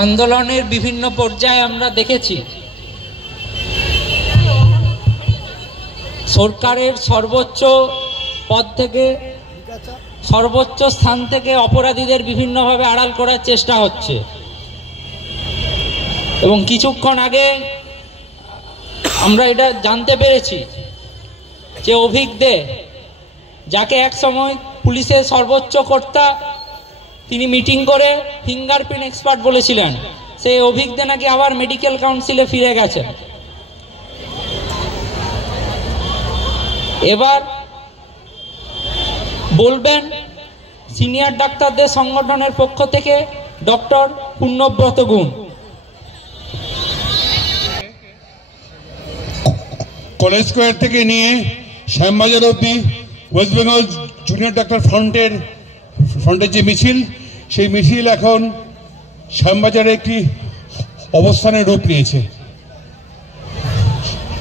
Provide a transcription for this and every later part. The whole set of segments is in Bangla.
আন্দোলনের বিভিন্ন পর্যায়ে আমরা দেখেছি সরকারের সর্বোচ্চ পদ থেকে সর্বোচ্চ স্থান থেকে অপরাধীদের বিভিন্নভাবে আড়াল করার চেষ্টা হচ্ছে। এবং কিছুক্ষণ আগে আমরা এটা জানতে পেরেছি যে অভিক দে, যাকে এক সময় পুলিশের সর্বোচ্চ কর্তা, তিনি মিটিং করে ফিঙ্গারপ্রিন্ট এক্সপার্ট বলেছিলেন, সেই অভিক দে নাকি আবার মেডিকেল কাউন্সিলে ফিরে গেছেন। এবার বলবেন সিনিয়র ডাক্তারদের সংগঠনের পক্ষ থেকে ডক্টর পূর্ণব্রত গুণ। কলেজ স্কোয়ার থেকে নিয়ে শ্যামবাজার অবধি ওয়েস্ট বেঙ্গল জুনিয়র ডাক্তার ফ্রন্টের যে মিছিল, সেই মিছিল এখন শ্যামবাজারে একটি অবস্থানের রূপ নিয়েছে।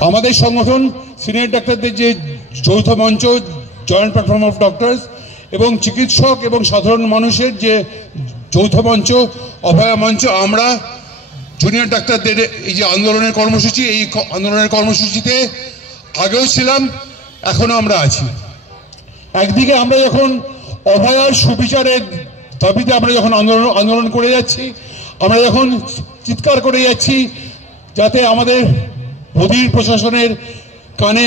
আমাদের সংগঠন সিনিয়র ডাক্তারদের যে যৌথ মঞ্চ, জয়েন্ট প্ল্যাটফর্ম অফ ডক্টরস, এবং চিকিৎসক এবং সাধারণ মানুষের যে যৌথ মঞ্চ, অভয়া মঞ্চ, আমরা জুনিয়র ডাক্তারদের এই যে আন্দোলনের কর্মসূচি, এই আন্দোলনের কর্মসূচিতে আগেও ছিলাম, এখনো আমরা আছি। একদিকে আমরা যখন অভয়ার সুবিচারের দাবিতে আমরা যখন আন্দোলন করে যাচ্ছি, আমরা যখন চিৎকার করে যাচ্ছি যাতে আমাদের বধির প্রশাসনের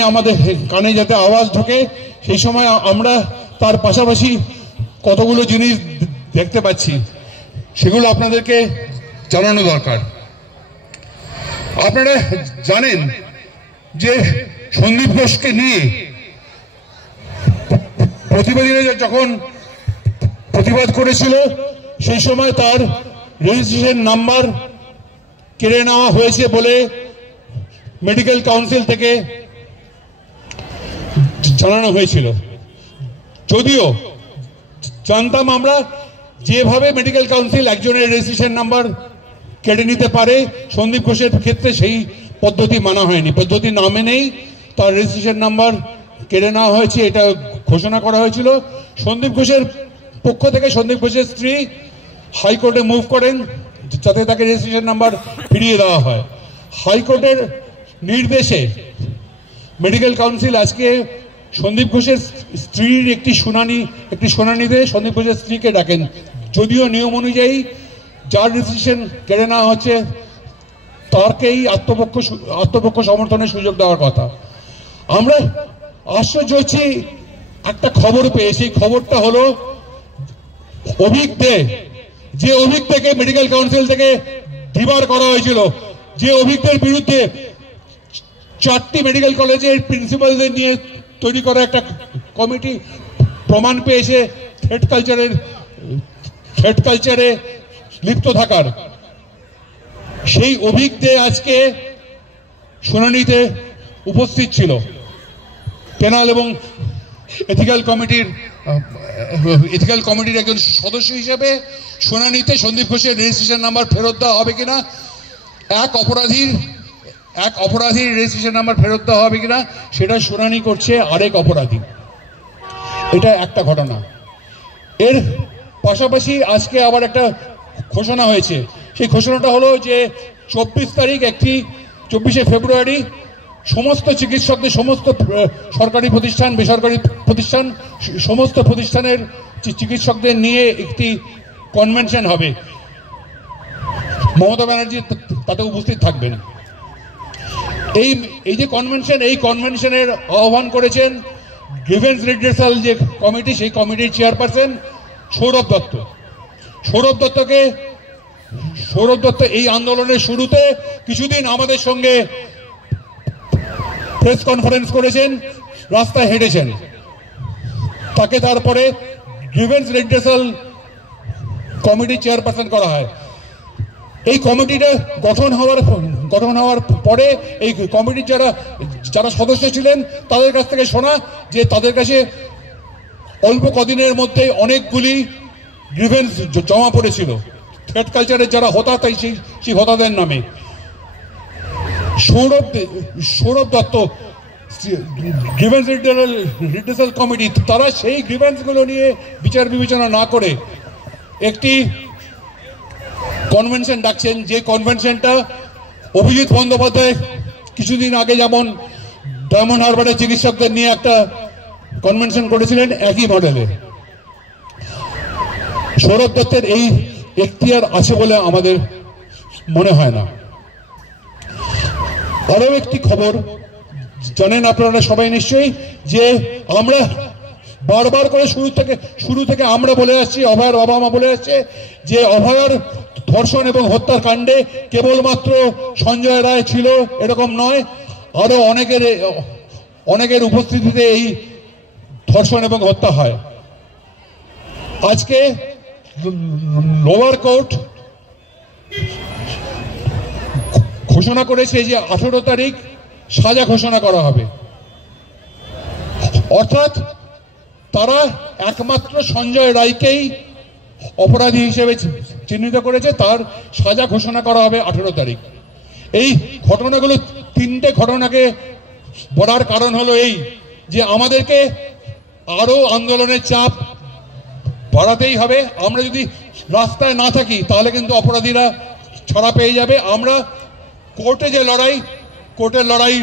আমাদের কানে যাতে আওয়াজ ঢোকে, সেই সময় আমরা তার পাশাপাশি কতগুলো জিনিস দেখতে পাচ্ছি, সেগুলো আপনাদেরকে জানানো দরকার। আপনারা জানেন যে সন্দীপ ঘোষকে নিয়ে প্রতিবাদীরা যখন প্রতিবাদ করেছিল, সেই সময় তার রেজিস্ট্রেশন নাম্বার কেড়ে নেওয়া হয়েছে বলে মেডিকেল কাউন্সিল থেকে জানানো হয়েছিল। যদিও জানতাম আমরা যেভাবে মেডিকেল কাউন্সিল একজনের রেজিস্ট্রেশন নাম্বার কেটে নিতে পারে, সন্দীপ ঘোষের ক্ষেত্রে সেই পদ্ধতি মানা হয়নি। পদ্ধতি না মেনেই তার রেজিস্ট্রেশন নাম্বার কেড়ে নেওয়া হয়েছে, এটা ঘোষণা করা হয়েছিল। সন্দীপ ঘোষের পক্ষ থেকে সন্দীপ ঘোষের স্ত্রী হাইকোর্টে মুভ করেন যাতে তাকে রেজিস্ট্রেশন নাম্বার ফিরিয়ে দেওয়া হয়। হাইকোর্টের নির্দেশে মেডিকেল কাউন্সিল আজকে সন্দীপ ঘোষের স্ত্রীর একটি শুনানিতে সন্দীপ ঘোষের স্ত্রীকে ডাকেন, যদিও নিয়ম অনুযায়ী যার রেজিস্ট্রেশন কেড়ে নেওয়া হচ্ছে তারকেই আত্মপক্ষ সমর্থনের সুযোগ দেওয়ার কথা। আমরা আশ্চর্য হচ্ছি একটা খবর পেয়ে, সেই খবরটা হলো অভিক দে, যে অভিক থেকে মেডিকেল কাউন্সিল থেকে ডিবার করা হয়েছিল, যে অভিকদের বিরুদ্ধে 4টি মেডিকেল কলেজের প্রিন্সিপালদের নিয়ে তৈরি করা একটা কমিটি প্রমাণ পেয়েছে থ্রেট কালচারে লিপ্ত থাকার, সেই অভিক দে আজকে শুনানিতে উপস্থিত ছিল। পেনাল এবং এথিক্যাল কমিটির একজন সদস্য হিসেবে শুনানিতে সন্দীপ ঘোষের রেজিস্ট্রেশন নাম্বার ফেরত দেওয়া হবে কিনা, এক অপরাধীর রেজিস্ট্রেশন নাম্বার ফেরত দেওয়া হবে কিনা, সেটা শুনানি করছে আরেক অপরাধী। এটা একটা ঘটনা। এর পাশাপাশি আজকে আবার একটা ঘোষণা হয়েছে। সেই ঘোষণাটা হলো যে 24শে ফেব্রুয়ারি সমস্ত চিকিৎসকদের, সমস্ত সরকারি প্রতিষ্ঠান, বেসরকারি প্রতিষ্ঠান, সমস্ত প্রতিষ্ঠানের চিকিৎসকদের নিয়ে একটি কনভেনশন হবে। মমতা ব্যানার্জি তাতে উপস্থিত থাকবেন। এই যে কনভেনশন, এই কনভেনশনের আহ্বান করেছেন গ্রিভেন্স রিড্রেসাল যে কমিটি, সেই কমিটির চেয়ারপারসন সৌরভ দত্ত। সৌরভ দত্ত এই আন্দোলনের শুরুতে কিছুদিন আমাদের সঙ্গে প্রেস কনফারেন্স করেছেন, রাস্তায় হেঁটেছেন। তাকে তারপরে গ্রিভেন্স রিড্রেসাল কমিটির চেয়ারপারসন করা হয়। এই কমিটিটা গঠন হওয়ার পরে এই কমিটির যারা সদস্য ছিলেন তাদের কাছ থেকে শোনা যে তাদের কাছে অল্প কদিনের মধ্যে অনেকগুলি গ্রিভেন্স জমা পড়েছিল থ্রেট কালচারের যারা হোতা, তাই সেই হোতাদের নামে। Sourav Dutta grievance redressal committee, তারা সেই গ্রিভেন্সগুলো নিয়ে বিচার বিবেচনা না করে একটি কনভেনশন ডাকছেন, যে কনভেনশনটা অভিজিৎ বন্দ্যোপাধ্যায় কিছুদিন আগে যেমন ডায়মন্ড হারবারের চিকিৎসকদের নিয়ে একটা কনভেনশন করেছিলেন, একই মডেলে সৌরভ দত্তের এই এখতিয়ার আছে বলে আমাদের মনে হয় না। আরো একটি খবর জানেন আপনারা সবাই নিশ্চয়ই, যে আমরা বারবার করে শুরু থেকে আমরা বলে আসছি, অভয়ার বাবা মা বলে আসছে, যে অভয়ার ধর্ষণ এবং হত্যার কাণ্ডে কেবলমাত্র সঞ্জয় রায় ছিল এরকম নয়, আরো অনেকের উপস্থিতিতে এই ধর্ষণ এবং হত্যা হয়। আজকে লোয়ার কোর্ট ঘোষণা করেছে যে 18 তারিখ সাজা ঘোষণা করা হবে, অর্থাৎ তারা একমাত্র সঞ্জয় রায়কেই অপরাধী হিসেবে চিহ্নিত করেছে, তার সাজা ঘোষণা করা হবে 18 তারিখ। এই ঘটনাগুলো, তিনটে ঘটনাকে বলার কারণ হলো এই, যে আমাদেরকে আরো আন্দোলনের চাপ বাড়াতেই হবে। আমরা যদি রাস্তায় না থাকি তাহলে কিন্তু অপরাধীরা ছাড়া পেয়ে যাবে। আমরা কোর্টের লড়াই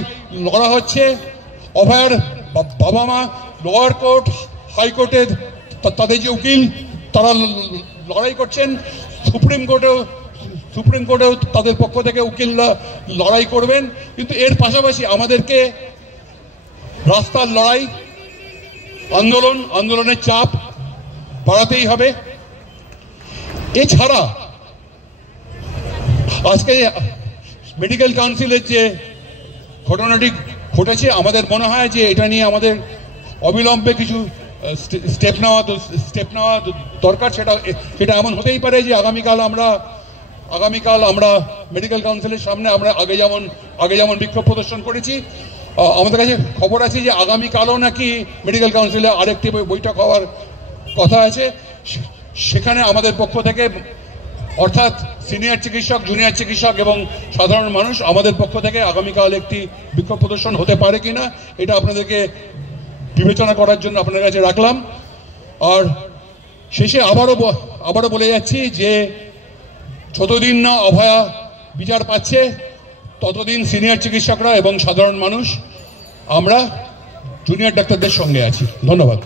লড়া হচ্ছে। অভয়ার বাবা মা লোয়ার কোর্ট, হাইকোর্টে তাদের যে উকিল তারা লড়াই করছেন, সুপ্রিম কোর্টেও তাদের পক্ষ থেকে উকিলরা লড়াই করবেন। কিন্তু এর পাশাপাশি আমাদেরকে রাস্তার লড়াই, আন্দোলনের চাপ বাড়াতেই হবে। এছাড়া আজকে মেডিকেল কাউন্সিলের যে ঘটনাটি ঘটেছে, আমাদের মনে হয় যে এটা নিয়ে আমাদের অবিলম্বে কিছু স্টেপ নেওয়া দরকার। সেটা এমন হতেই পারে যে আগামীকাল আমরা মেডিকেল কাউন্সিলের সামনে আমরা আগে যেমন বিক্ষোভ প্রদর্শন করেছি, আমাদের কাছে খবর আছে যে আগামীকালও নাকি মেডিকেল কাউন্সিলে আরেকটি বৈঠক হওয়ার কথা আছে। সেখানে আমাদের পক্ষ থেকে, অর্থাৎ সিনিয়র চিকিৎসক, জুনিয়র চিকিৎসক এবং সাধারণ মানুষ, আমাদের পক্ষ থেকে আগামীকাল একটি বিক্ষোভ প্রদর্শন হতে পারে কিনা এটা আপনাদেরকে বিবেচনা করার জন্য আপনার কাছে রাখলাম। আর শেষে আবারও বলে যাচ্ছি যে যতদিন না অভয়া বিচার পাচ্ছে ততদিন সিনিয়র চিকিৎসকরা এবং সাধারণ মানুষ আমরা জুনিয়র ডাক্তারদের সঙ্গে আছি। ধন্যবাদ।